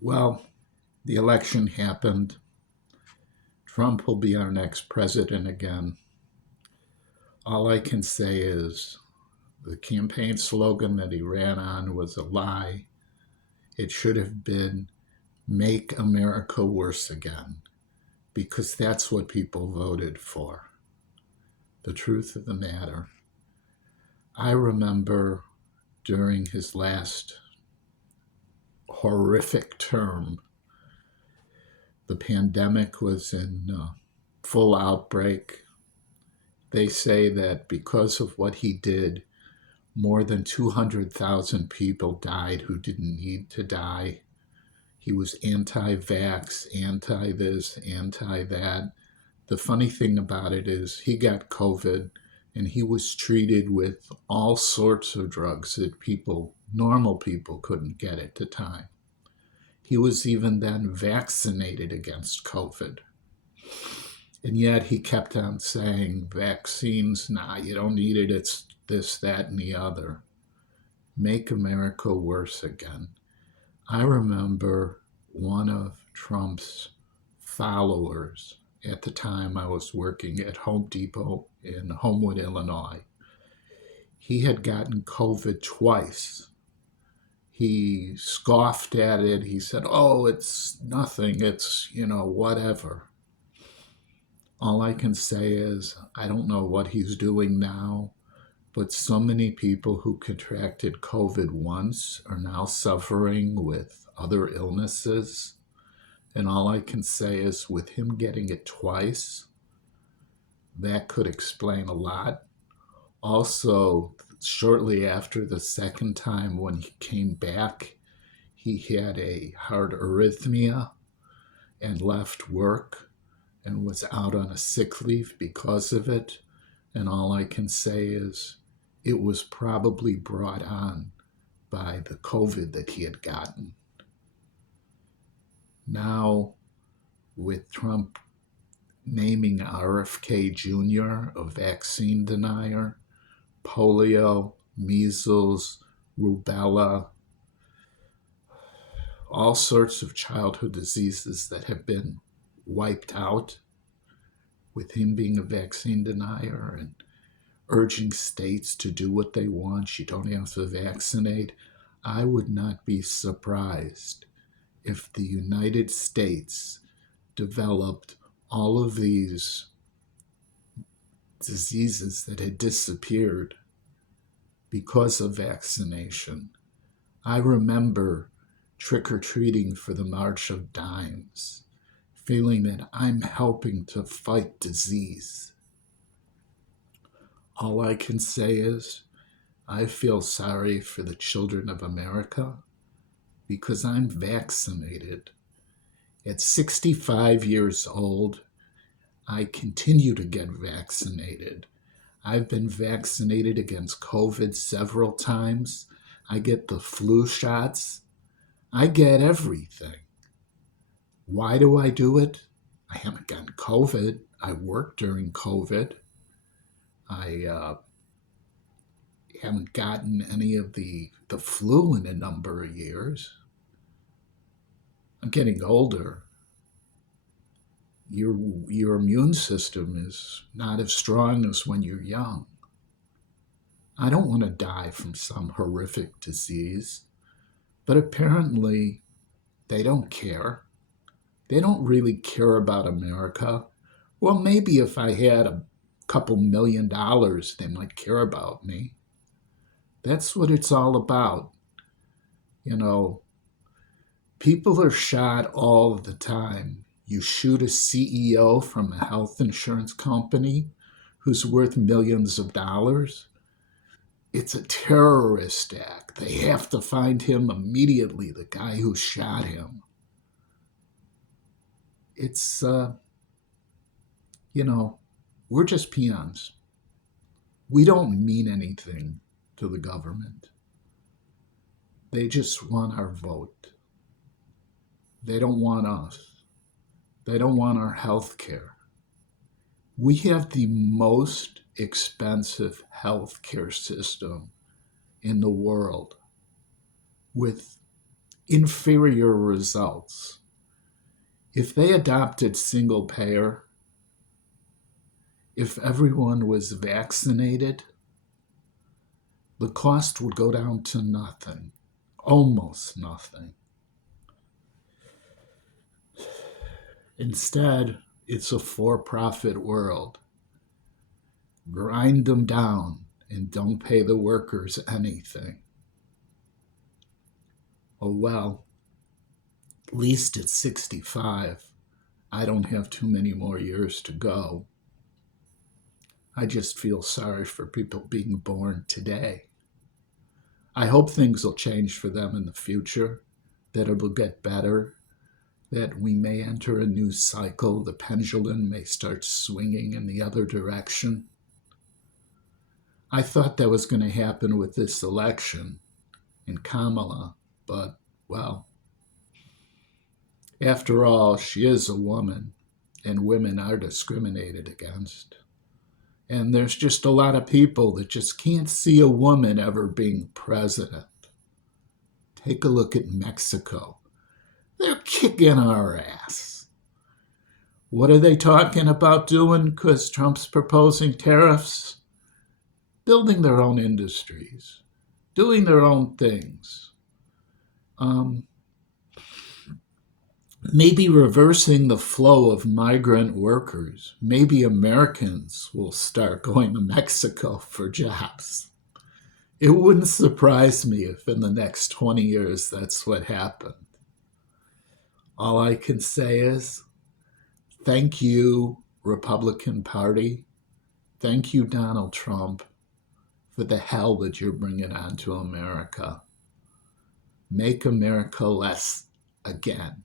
Well, the election happened. Trump will be our next president again. All I can say is the campaign slogan that he ran on was a lie. It should have been "Make America Worse Again," because that's what people voted for. The truth of the matter. I remember during his last horrific term, the pandemic was in full outbreak. They say that because of what he did, more than 200,000 people died who didn't need to die. He was anti-vax, anti-this, anti-that. The funny thing about it is he got COVID and he was treated with all sorts of drugs that normal people couldn't get at the time. He was even then vaccinated against COVID. And yet he kept on saying, vaccines, nah, you don't need it. It's this, that, and the other. Make America worse again. I remember one of Trump's followers at the time I was working at Home Depot in Homewood, Illinois. He had gotten COVID twice. He scoffed at it. He said, oh, it's nothing. It's, whatever. All I can say is I don't know what he's doing now, but so many people who contracted COVID once are now suffering with other illnesses. And all I can say is with him getting it twice, that could explain a lot. Also, shortly after the second time when he came back, he had a heart arrhythmia and left work and was out on a sick leave because of it. And all I can say is it was probably brought on by the COVID that he had gotten. Now, with Trump naming RFK Jr. a vaccine denier, polio, measles, rubella, all sorts of childhood diseases that have been wiped out, with him being a vaccine denier and urging states to do what they want. You don't have to vaccinate. I would not be surprised if the United States developed all of these diseases that had disappeared because of vaccination. I remember trick-or-treating for the March of Dimes, feeling that I'm helping to fight disease. All I can say is I feel sorry for the children of America because I'm vaccinated. At 65 years old, I continue to get vaccinated. I've been vaccinated against COVID several times. I get the flu shots. I get everything. Why do I do it? I haven't gotten COVID. I worked during COVID. I haven't gotten any of the flu in a number of years. I'm getting older. Your immune system is not as strong as when you're young. I don't want to die from some horrific disease, but apparently they don't care. They don't really care about America. Well, maybe if I had a couple $1 million, they might care about me. That's what it's all about. People are shot all the time. You shoot a CEO from a health insurance company who's worth millions of dollars. It's a terrorist act. They have to find him immediately, the guy who shot him. It's, we're just peons. We don't mean anything to the government. They just want our vote. They don't want us. They don't want our health care. We have the most expensive health care system in the world with inferior results. If they adopted single payer, if everyone was vaccinated, the cost would go down to nothing, almost nothing. Instead, it's a for-profit world. Grind them down and don't pay the workers anything. Oh well, at least at 65, I don't have too many more years to go. I just feel sorry for people being born today. I hope things will change for them in the future, that it will get better, that we may enter a new cycle, the pendulum may start swinging in the other direction. I thought that was going to happen with this election and Kamala, but, well, after all, she is a woman, and women are discriminated against. And there's just a lot of people that just can't see a woman ever being president. Take a look at Mexico. They're kicking our ass. What are they talking about doing because Trump's proposing tariffs? Building their own industries, doing their own things. Maybe reversing the flow of migrant workers. Maybe Americans will start going to Mexico for jobs. It wouldn't surprise me if in the next 20 years that's what happened. All I can say is, thank you, Republican Party. Thank you, Donald Trump, for the hell that you're bringing onto America. Make America less again.